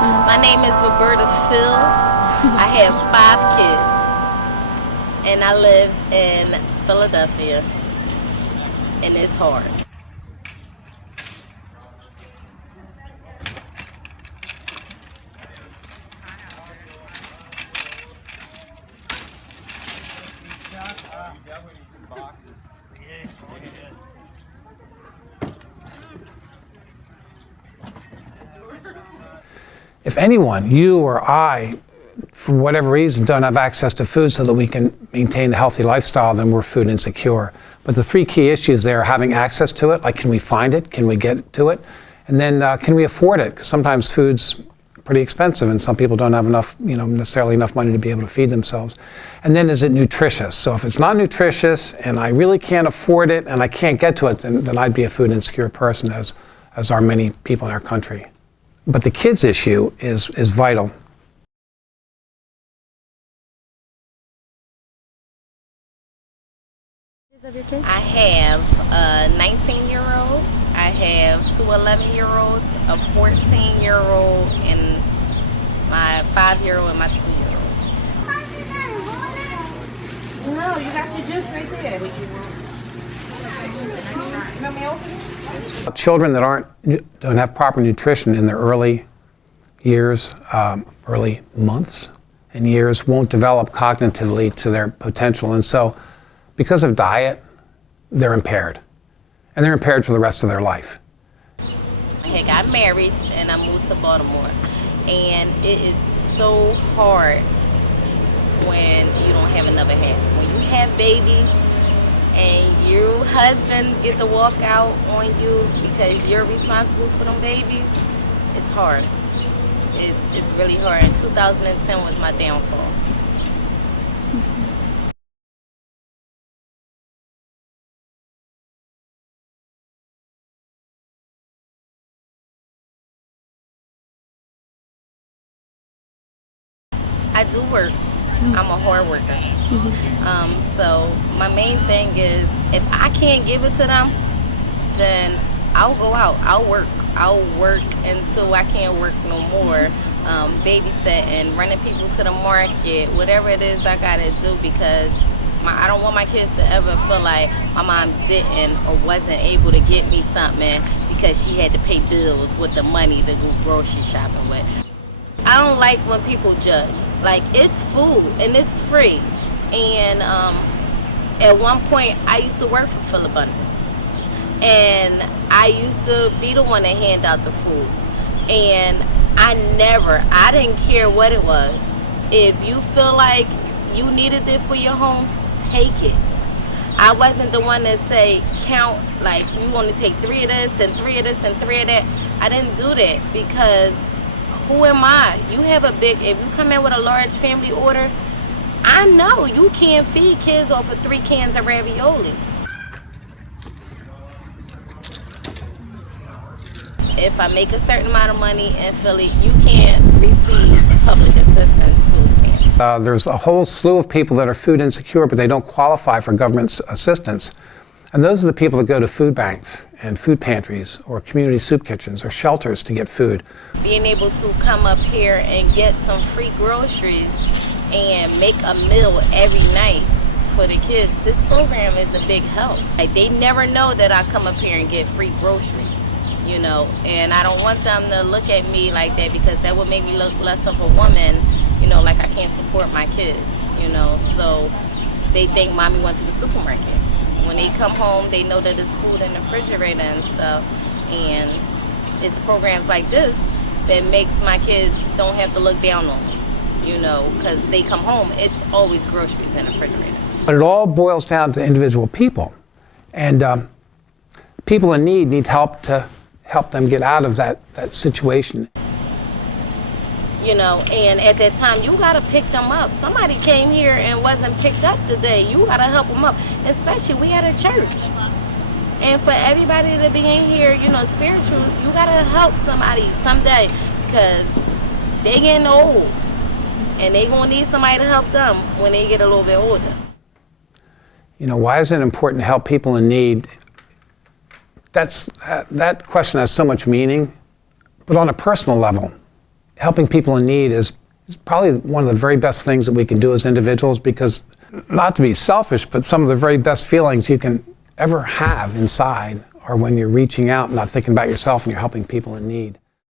My name is Roberta Fields. I have 5 kids, and I live in Philadelphia, and it's hard. If anyone, you or I, for whatever reason, don't have access to food so that we can maintain a healthy lifestyle, then we're food insecure. But the 3 key issues there are having access to it, like can we find it, can we get to it, and then can we afford it? Because sometimes food's pretty expensive and some people don't have enough, necessarily enough money to be able to feed themselves. And then is it nutritious? So if it's not nutritious and I really can't afford it and I can't get to it, then I'd be a food insecure person, as are many people in our country. But the kids issue is vital. Of your kids? I have a 19-year-old, I have 2 11-year-olds, a 14-year-old, and my 5-year-old and my 2-year-old. No, you got your juice right there. What you want? You want me to open it? Children that don't have proper nutrition in their early years, early months and years, won't develop cognitively to their potential. And so because of diet, they're impaired. And they're impaired for the rest of their life. I got married and I moved to Baltimore. And it is so hard when you don't have another half. When you have babies and your husband get to walk out on you because you're responsible for them babies, it's hard. It's really hard. 2010 was my downfall. I do work. I'm a hard worker. So my main thing is if I can't give it to them, then I'll go out. I'll work until I can't work no more. Babysitting, running people to the market, whatever it is I gotta do, because I don't want my kids to ever feel like my mom didn't or wasn't able to get me something because she had to pay bills with the money to go grocery shopping with. I don't like when people judge. Like, it's food and it's free. And at one point, I used to work for Philabundance. And I used to be the one that hand out the food. And I didn't care what it was. If you feel like you needed it for your home, take it. I wasn't the one that say, count, like, you want to take 3 of this and 3 of this and 3 of that. I didn't do that because who am I? You have if you come in with a large family order, I know you can't feed kids off of 3 cans of ravioli. If I make a certain amount of money in Philly, you can't receive public assistance food stamps. There's a whole slew of people that are food insecure, but they don't qualify for government assistance. And those are the people that go to food banks and food pantries or community soup kitchens or shelters to get food. Being able to come up here and get some free groceries and make a meal every night for the kids, this program is a big help. Like, they never know that I come up here and get free groceries, and I don't want them to look at me like that because that would make me look less of a woman, like I can't support my kids, so they think mommy went to the supermarket. When they come home, they know that there's food in the refrigerator and stuff. And it's programs like this that makes my kids don't have to look down on me, because they come home, it's always groceries in the refrigerator. But it all boils down to individual people. And people in need help to help them get out of that situation. And at that time, you got to pick them up. Somebody came here and wasn't picked up today. You got to help them up, especially we at a church. And for everybody to be in here, spiritual, you got to help somebody someday because they getting old. And they going to need somebody to help them when they get a little bit older. Why is it important to help people in need? That question has so much meaning, but on a personal level, helping people in need is probably one of the very best things that we can do as individuals, because, not to be selfish, but some of the very best feelings you can ever have inside are when you're reaching out, not thinking about yourself, and you're helping people in need.